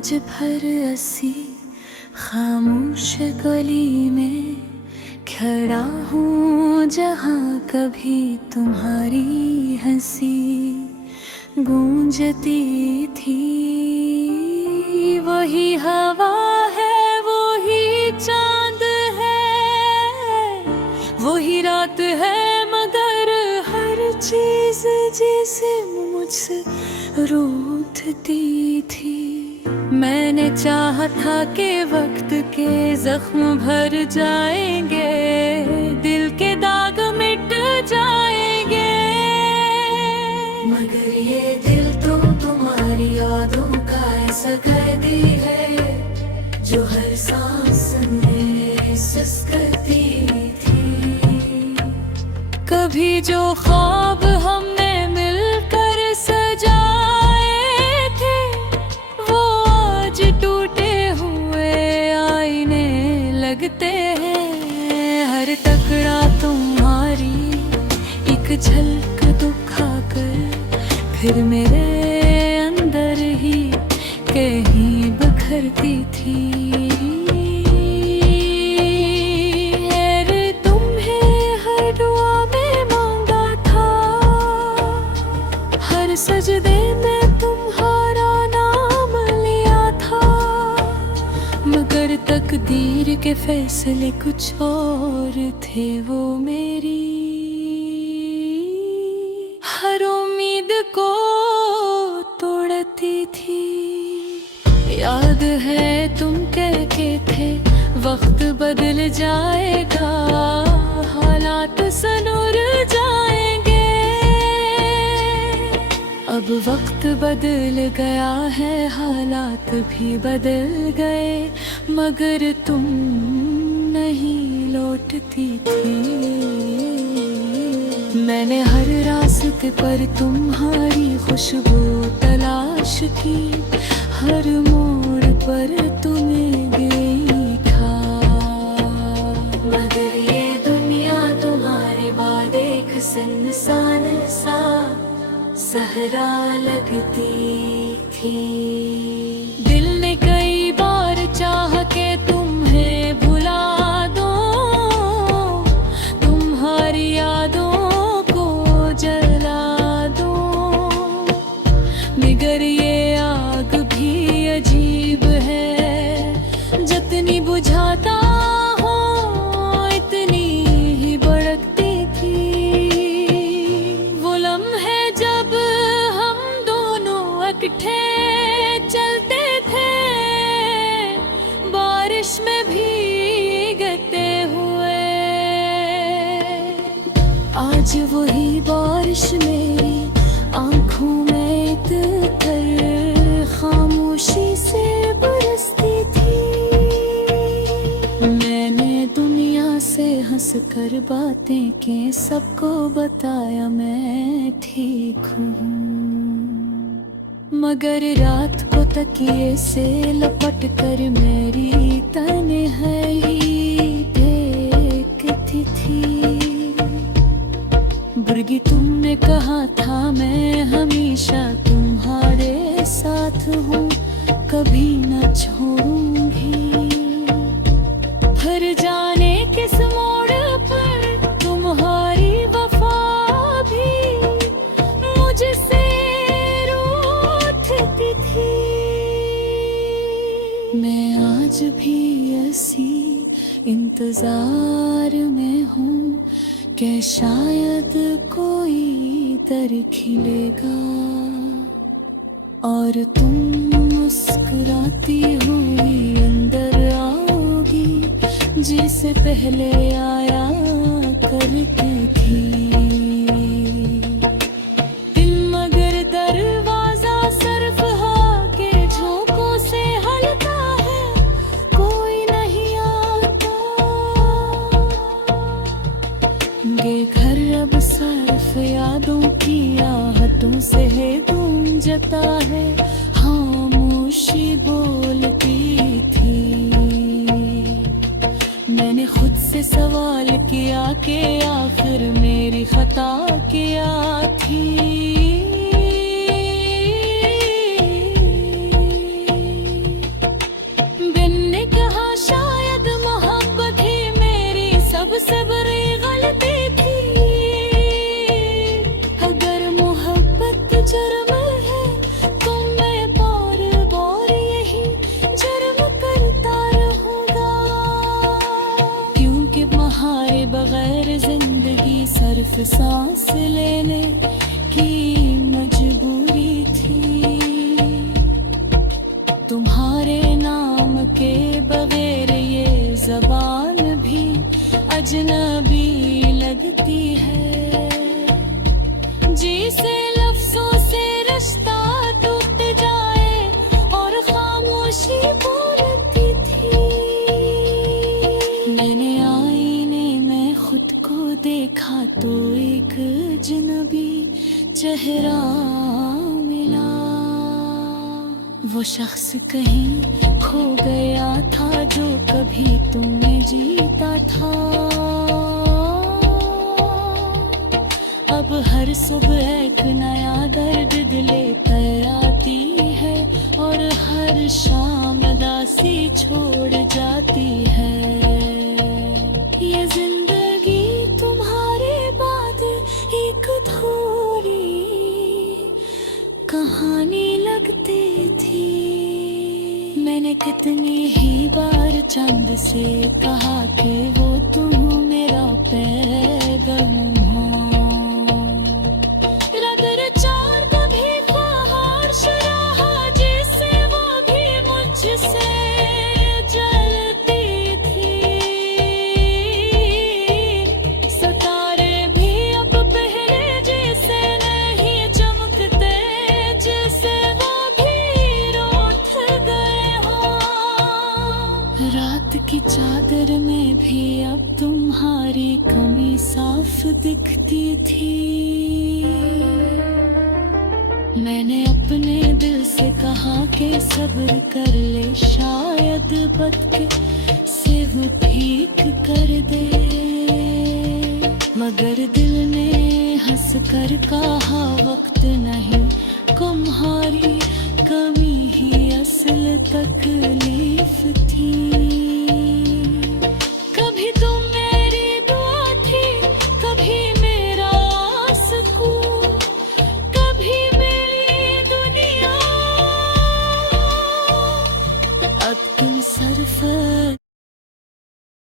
आज भर असी खामोश गली में खड़ा हूँ, जहाँ कभी तुम्हारी हंसी गूंजती थी। वही हवा है, वही चांद है, वही रात है, मगर हर चीज जैसे मुझसे रूठती थी। मैंने चाहा था कि वक्त के जख्म भर जाएंगे, दिल के दाग मिट जाएंगे, मगर ये दिल तो तुम्हारी यादों का ऐसा कैदी है जो हर सांस में सिसकती थी। कभी जो ख्वाब हमने मिलकर सजाए थे, वो आज टूटे हुए आईने लगते हैं। हर टकरा तुम्हारी एक झलक दिखाकर फिर मेरे अंदर ही कहीं बिखरती थी। तुम्हें हर दुआ में मांगा था, हर सजदे में तुम्हारा नाम लिया था, मगर तकदीर के फैसले कुछ और थे। वो मेरी हर उम्मीद को तोड़ती थी। याद है तुम कहते थे वक्त बदल जाएगा, हालात सनुर जाएंगे। अब वक्त बदल गया है, हालात भी बदल गए, मगर तुम नहीं लौटती थी। मैंने हर रास्ते पर तुम्हारी खुशबू तलाश की, हर मोड़ पर तुम्हें देखा, मगर ये दुनिया तुम्हारे बाद एक सुनसान सा सहरा लगती थी। दिल ने कई बार चाहा के तुम्हें भुला दो, तुम्हारी यादों को जला दो, मगर ये आग भी अजीब है, जितनी बुझाता हो इतनी ही भड़कती थी। वो लम्हे जब हम दोनों इकट्ठे चलते थे, बारिश में भीगते हुए, आज वही बारिश मेरी आंखों में इतर खामोशी से बरसती थी। मैंने दुनिया से हंस कर बातें की, सबको बताया मैं ठीक हूँ, मगर रात को तकिए से लपट कर मेरी तन्हाई देखती थी। बुर्गी तुमने कहा था मैं हमेशा तुम्हारे साथ हूँ, कभी न छोड़ूंगी। फिर जाने किस मोड़ पर तुम्हारी वफा भी मुझसे रूठती थी। मैं आज भी ऐसी इंतजार में हूँ कि शायद कोई दर खिलेगा और तुम मुस्कुराती हुई अंदर आओगी, जिसे पहले आया करती थी। दिल मगर दरवाजा सिर्फ के झोंकों से हलता है, कोई नहीं आता। ये घर अब सिर्फ यादों की आहटों से गूंजता है, खामोशी बोलती थी। मैंने खुद से सवाल किया कि आखिर मेरी खता क्या थी। सांस लेने की मजबूरी थी। तुम्हारे नाम के बगैर ये ज़बान भी अजनबी लगती है। जिसे लफ्ज़ों से रिश्ता टूट जाए और खामोशी बोलती थी। मैंने आईने में खुद को देखा तो एक अजनबी चेहरा मिला। वो शख्स कहीं खो गया था जो कभी तुम्हें जीता था। अब हर सुबह एक नया दर्द दिले पर आती है और हर शाम उदासी छोड़ जाती है। ये जिंदगी तुम्हारे बाद एक अधूरी कहानी लगती थी। मैंने कितनी ही बार चांद से कहा कि वो तुम मेरा पैगाम हो। अगर चार कभी पहाड़ शराहा जिसे वो भी मुझसे जलती थी। सितारे भी अब पहले जैसे नहीं चमकते जैसे वो भी रूठ गए हो। रात की चादर में भी अब तुम्हारी कमी साफ दिखती थी। मैंने अपने दिल से कहा कि सब्र कर ले, शायद बदके से वो ठीक कर दे। मगर दिल ने हंस कर कहा वक्त नहीं, तुम्हारी कमी ही असल तकलीफ थी।